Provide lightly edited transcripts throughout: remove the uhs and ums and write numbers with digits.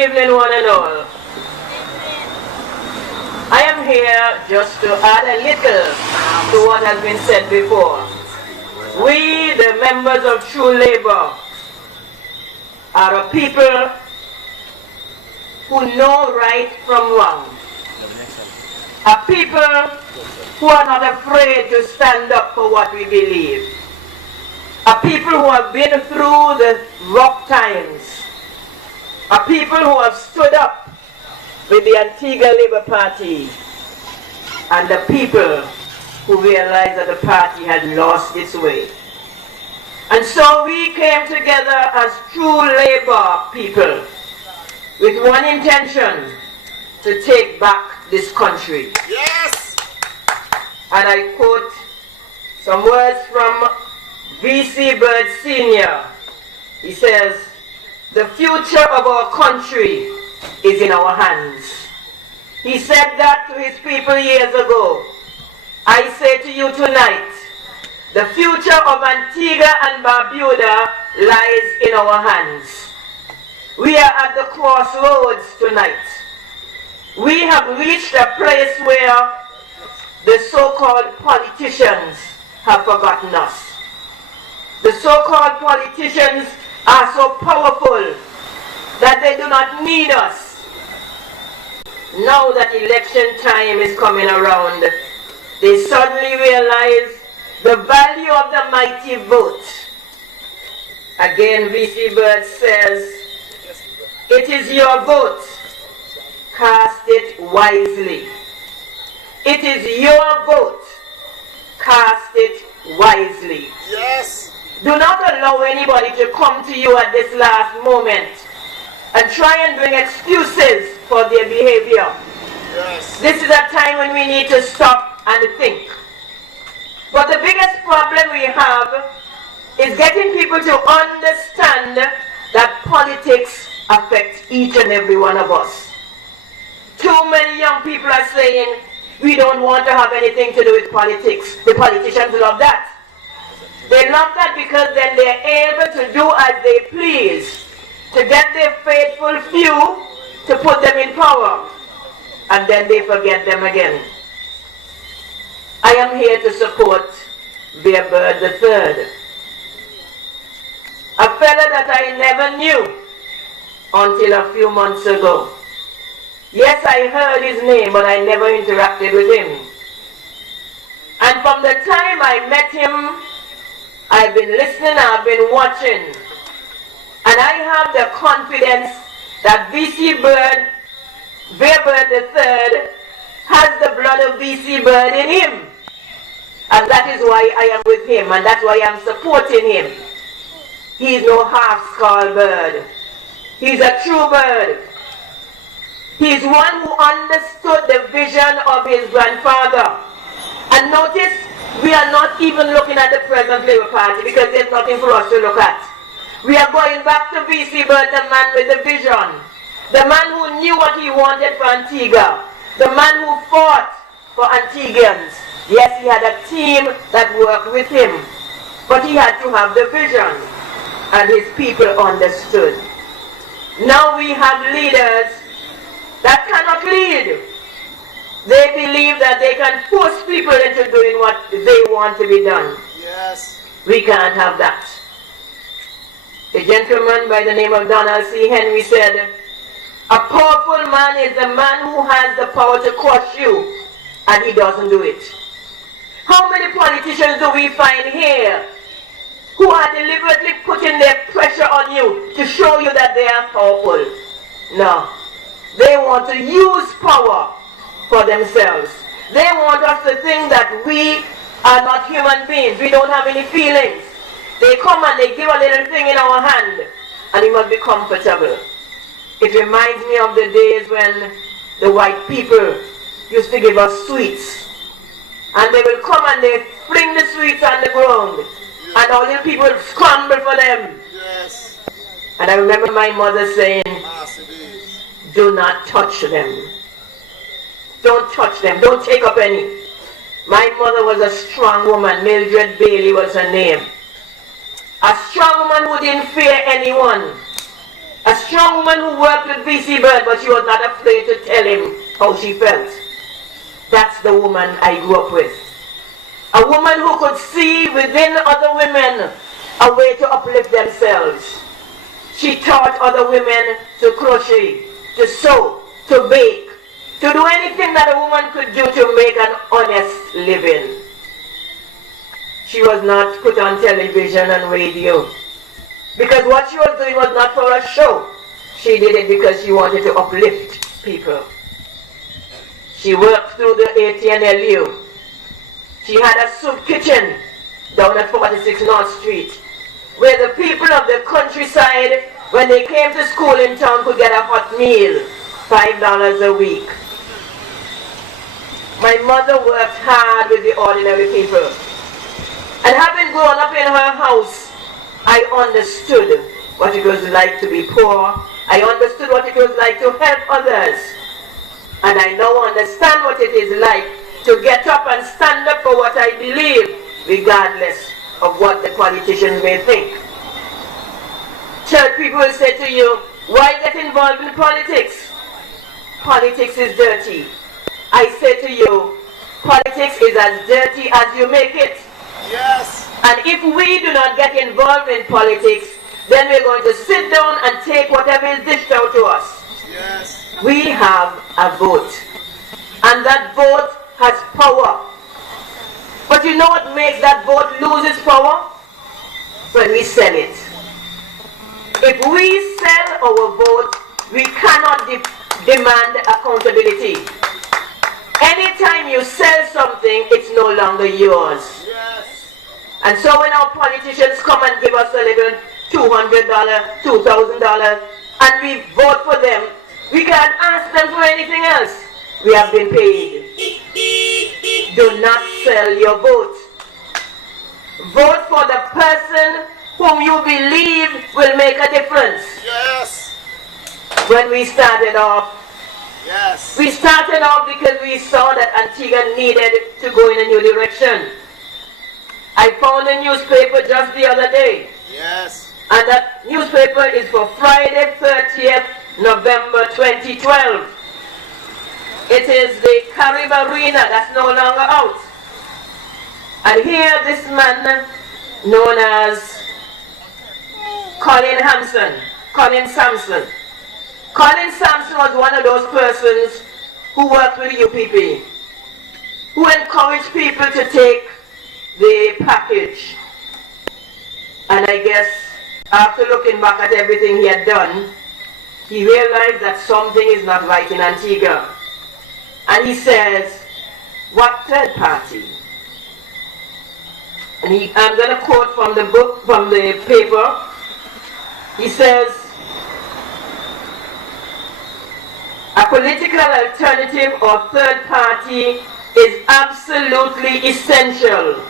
evening, one and all. I am here just to add a little to what has been said before. We, the members of True Labor, are a people who know right from wrong. A people who are not afraid to stand up for what we believe. A people who have been through the rough times. A people who have stood up with the Antigua Labour Party. And the people who realized that the party had lost its way. And so we came together as True Labor people with one intention: to take back this country. Yes! And I quote some words from V.C. Bird Sr. He says, "The future of our country is in our hands." He said that to his people years ago. I say to you tonight, the future of Antigua and Barbuda lies in our hands. We are at the crossroads tonight. We have reached a place where the so-called politicians have forgotten us. The so-called politicians are so powerful that they do not need us. Now that election time is coming around, they suddenly realize the value of the mighty vote. Again, V.C. Bird says, "It is your vote. Cast it wisely." It is your vote. Cast it wisely. Yes. Do not allow anybody to come to you at this last moment and try and bring excuses for their behavior. Yes. This is a time when we need to stop and think. But the biggest problem we have is getting people to understand that politics affects each and every one of us. Too many young people are saying, we don't want to have anything to do with politics. The politicians love that. They love that because then they're able to do as they please, to get their faithful few to put them in power, and then they forget them again. I am here to support Bear Bird III, a fella that I never knew until a few months ago. Yes, I heard his name, but I never interacted with him. And from the time I met him, I've been listening, I've been watching, and I have the confidence that V.C. Bird, Bear Bird III, has the blood of V.C. Bird in him. And that is why I am with him, and that's why I'm supporting him. He's no half-skull bird. He's a true bird. He's one who understood the vision of his grandfather. And notice, we are not even looking at the present Labour Party because there's nothing for us to look at. We are going back to V.C. Bird, the man with the vision. The man who knew what he wanted for Antigua. The man who fought for Antiguans. Yes, he had a team that worked with him. But he had to have the vision. And his people understood. Now we have leaders that cannot lead. They believe that they can force people into doing what they want to be done. Yes. We can't have that. A gentleman by the name of Donald C. Henry said, "A powerful man is the man who has the power to crush you, and he doesn't do it." How many politicians do we find here who are deliberately putting their pressure on you to show you that they are powerful? No. They want to use power for themselves. They want us to think that we are not human beings. We don't have any feelings. They come and they give a little thing in our hand, and we must be comfortable. It reminds me of the days when the white people used to give us sweets. And they will come and they fling the sweets on the ground. Yes. And all the people will scramble for them. Yes. And I remember my mother saying, "Do not touch them. Don't touch them. Don't take up any." My mother was a strong woman. Mildred Bailey was her name. A strong woman who didn't fear anyone. A strong woman who worked with VC Bird, but she was not afraid to tell him how she felt. That's the woman I grew up with. A woman who could see within other women a way to uplift themselves. She taught other women to crochet, to sew, to bake, to do anything that a woman could do to make an honest living. She was not put on television and radio, because what she was doing was not for a show. She did it because she wanted to uplift people. She worked through the ATNLU. She had a soup kitchen down at 46 North Street, where the people of the countryside, when they came to school in town, could get a hot meal, $5 a week. My mother worked hard with the ordinary people. And having grown up in her house, I understood what it was like to be poor. I understood what it was like to help others. And I now understand what it is like to get up and stand up for what I believe, regardless of what the politicians may think. Church people will say to you, why get involved in politics? Politics is dirty. I say to you, politics is as dirty as you make it. Yes. And if we do not get involved in politics, then we're going to sit down and take whatever is dished out to us. Yes. We have a vote. And that vote has power. But you know what makes that vote lose its power? When we sell it. If we sell our vote, we cannot demand accountability. Anytime you sell something, it's no longer yours. Yes. And so when our politicians come and give us a little $200, $2,000, and we vote for them, we can't ask them for anything else. We have been paid. Do not sell your vote. Vote for the person whom you believe will make a difference. Yes. When we started off, Yes. we started off because we saw that Antigua needed to go in a new direction. I found a newspaper just the other day. Yes. And that newspaper is for Friday 30th November 2012. It is the Carib Arena that's no longer out. And here this man known as Colin Sampson. Colin Sampson was one of those persons who worked with the UPP, who encouraged people to take the package. And I guess after looking back at everything he had done, he realized that something is not right in Antigua. And he says, what third party? And I'm going to quote from the book, from the paper. He says, a political alternative or third party is absolutely essential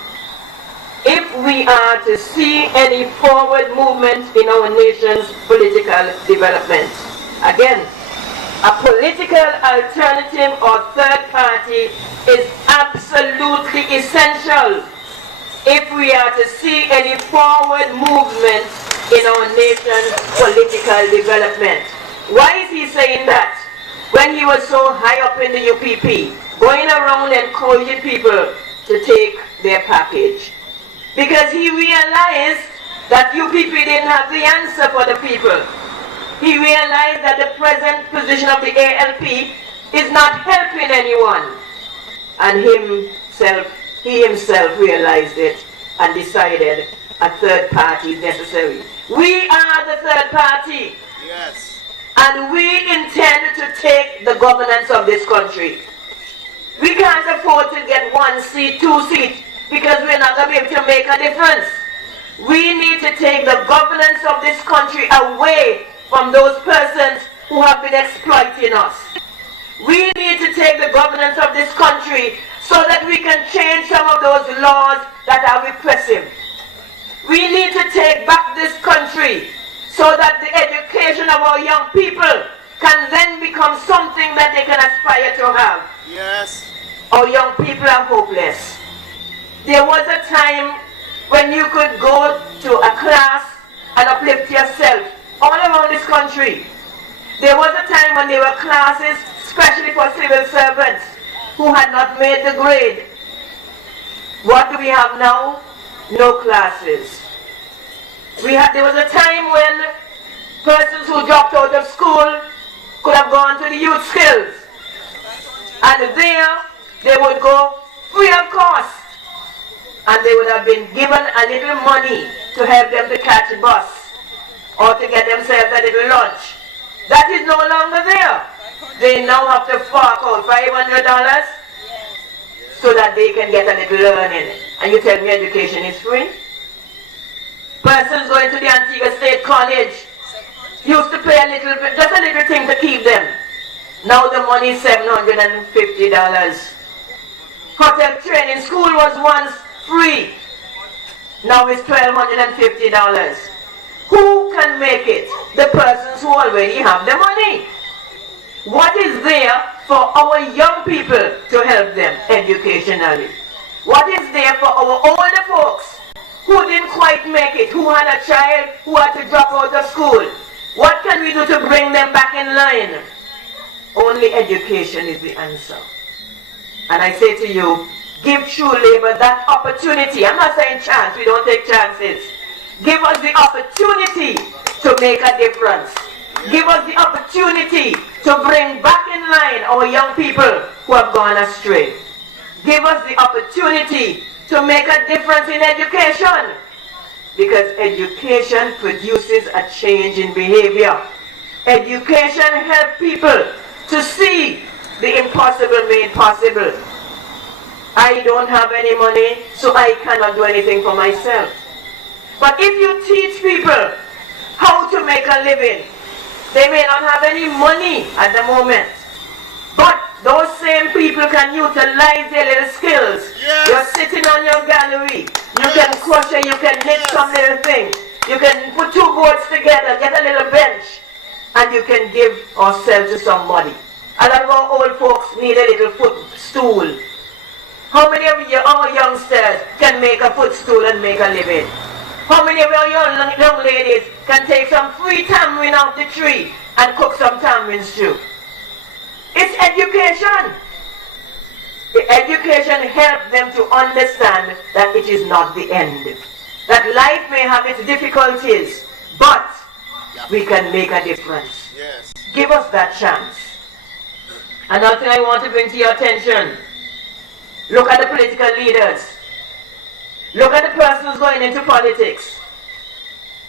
if we are to see any forward movement in our nation's political development. Again, a political alternative or third party is absolutely essential if we are to see any forward movement in our nation's political development. Why is he saying that? When he was so high up in the UPP, going around encouraging people to take their package. Because he realized that UPP didn't have the answer for the people. He realized that the present position of the ALP is not helping anyone. And he himself realized it and decided a third party is necessary. We are the third party. Yes. And we intend to take the governance of this country. We can't afford to get 1 seat, 2 seats, because we're not going to be able to make a difference. We need to take the governance of this country away from those persons who have been exploiting us. We need to take the governance of this country so that we can change some of those laws that are repressive. We need to take back this country so that the education of our young people can then become something that they can aspire to have. Yes. Our young people are hopeless. There was a time when you could go to a class and uplift yourself all around this country. There was a time when there were classes, especially for civil servants, who had not made the grade. What do we have now? No classes. There was a time when persons who dropped out of school could have gone to the youth skills. And there, they would go free of cost. And they would have been given a little money to help them to catch a bus or to get themselves a little lunch. That is no longer there. They now have to fork out $500 so that they can get a little learning. And you tell me education is free? Persons going to the Antigua State College used to pay a little bit, just a little thing to keep them. Now the money is $750. Hotel training school was once free. Now it's $1,250. Who can make it? The persons who already have the money. What is there for our young people to help them educationally? What is there for our older folks who didn't quite make it, who had a child who had to drop out of school? What can we do to bring them back in line? Only education is the answer. And I say to you, give true labor that opportunity. I'm not saying chance, we don't take chances. Give us the opportunity to make a difference. Give us the opportunity to bring back in line our young people who have gone astray. Give us the opportunity to make a difference in education. Because education produces a change in behavior. Education helps people to see the impossible made possible. I don't have any money, so I cannot do anything for myself. But if you teach people how to make a living, they may not have any money at the moment, but those same people can utilize their little skills. Yes. You're sitting on your gallery, you can crochet, you can knit some little thing, you can put two boards together, get a little bench, and you can give or sell to somebody. A lot of our old folks need a little footstool. How many of our youngsters can make a footstool and make a living? How many of our young ladies can take some free tamarind off the tree and cook some tamarind stew? It's education. The education helps them to understand that it is not the end. That life may have its difficulties, but we can make a difference. Yes. Give us that chance. Another thing I want to bring to your attention. Look at the political leaders. Look at the persons going into politics.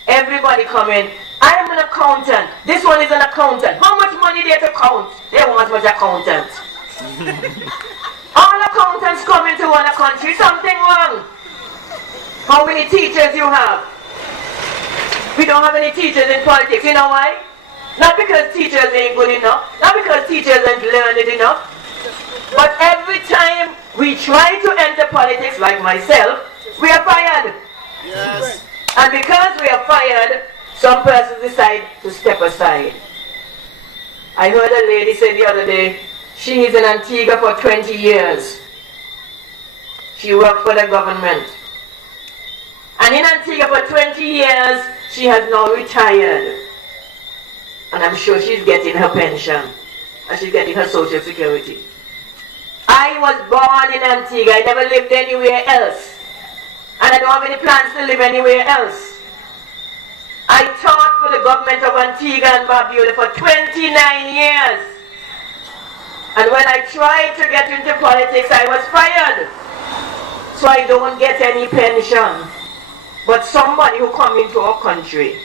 Everybody coming. I am an accountant. This one is an accountant. How much money they to count? They want much accountant. All accountants come into one country. Something wrong. How many teachers you have? We don't have any teachers in politics. You know why? Not because teachers ain't good enough. Not because teachers ain't learned enough. But every time we try to enter politics, like myself, we are fired. Yes. And because we are fired, some persons decide to step aside. I heard a lady say the other day, she is in Antigua for 20 years. She worked for the government. And in Antigua for 20 years, she has now retired. And I'm sure she's getting her pension. And she's getting her social security. I was born in Antigua. I never lived anywhere else. And I don't have any plans to live anywhere else. I taught for the government of Antigua and Barbuda for 29 years. And when I tried to get into politics, I was fired. So I don't get any pension. But somebody who come into our country,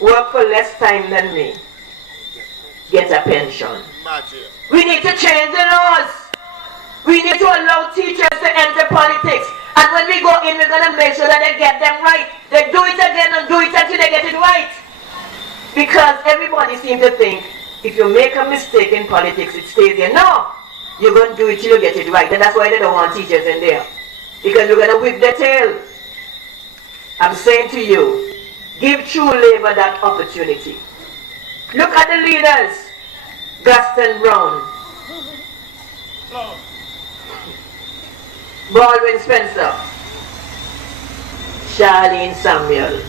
work for less time than me, get a pension. Imagine. We need to change the laws. We need to allow teachers to enter politics. And when we go in, we're going to make sure that they get them right. They do it again and do it until they get it right. Because everybody seems to think, if you make a mistake in politics, it stays there. No! You're going to do it till you get it right. And that's why they don't want teachers in there. Because you're going to whip their tail. I'm saying to you, give true labor that opportunity. Look at the leaders. Gaston Brown. Baldwin Spencer. Sharlene Samuel.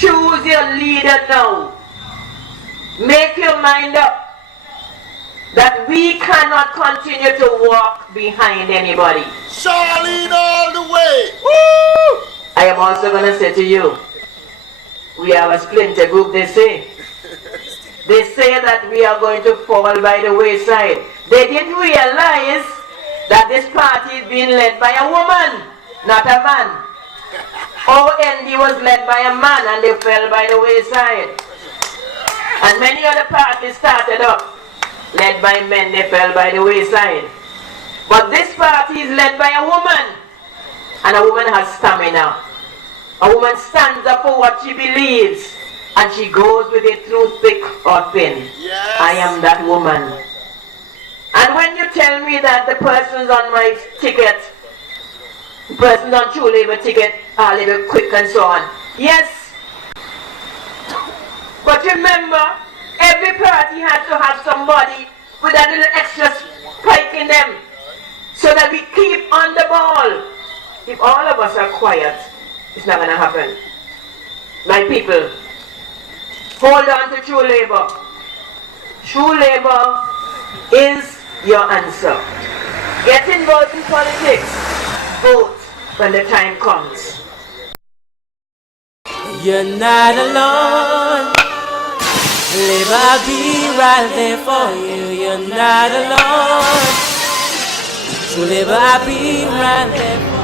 Choose your leader now. Make your mind up that we cannot continue to walk behind anybody. Sharlene all the way. Woo! I am also going to say to you, we have a splinter group, they say. They say that we are going to fall by the wayside. They didn't realize that this party is being led by a woman, not a man. OND was led by a man and they fell by the wayside. And many other parties started up, led by men, they fell by the wayside. But this party is led by a woman. And a woman has stamina. A woman stands up for what she believes. And she goes with it through thick or thin. Yes. I am that woman. And when you tell me that the persons on my ticket, the persons on True Labor ticket are a little quick and so on. Yes. But remember, every party has to have somebody with a little extra spike in them so that we keep on the ball. If all of us are quiet, it's not going to happen. My people, hold on to True Labor. True Labor is your answer. Get involved in politics. Vote when the time comes. You're not alone. Labor, I'll be right there for you. You're not alone. True Labor, I'll be right there for you.